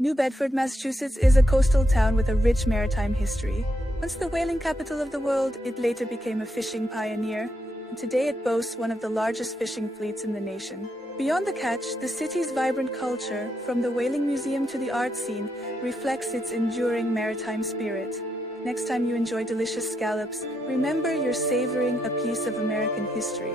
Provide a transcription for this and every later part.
New Bedford, Massachusetts is a coastal town with a rich maritime history. Once the whaling capital of the world, it later became a fishing pioneer, and today it boasts one of the largest fishing fleets in the nation. Beyond the catch, the city's vibrant culture, from the whaling museum to the art scene, reflects its enduring maritime spirit. Next time you enjoy delicious scallops, remember you're savoring a piece of American history.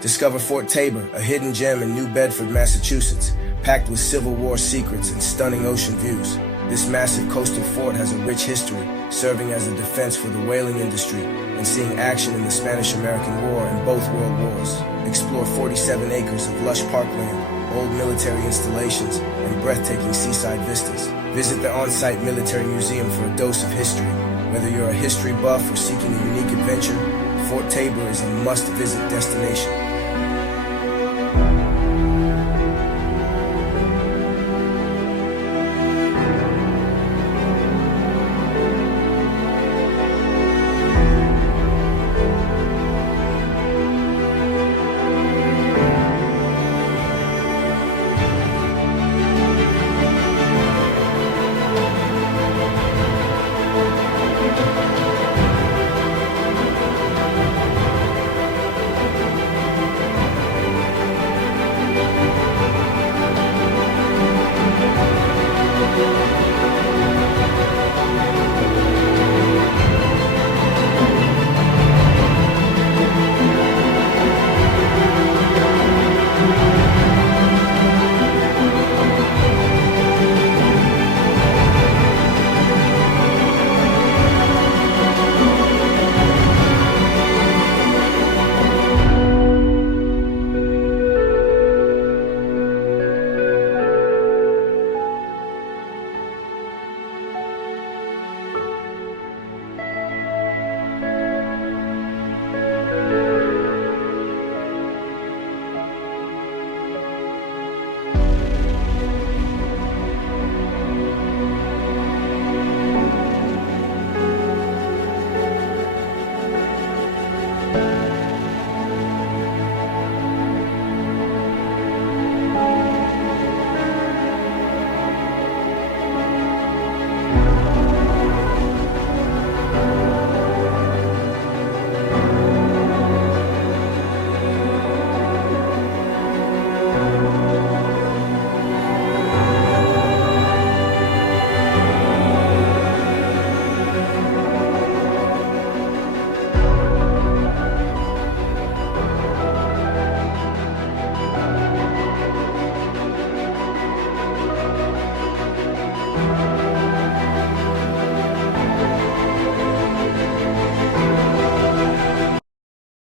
Discover Fort Tabor, a hidden gem in New Bedford, Massachusetts, packed with Civil War secrets and stunning ocean views. This massive coastal fort has a rich history, serving as a defense for the whaling industry and seeing action in the Spanish-American War and both World Wars. Explore 47 acres of lush parkland, old military installations, and breathtaking seaside vistas. Visit the on-site military museum for a dose of history. Whether you're a history buff or seeking a unique adventure, Fort Tabor is a must-visit destination.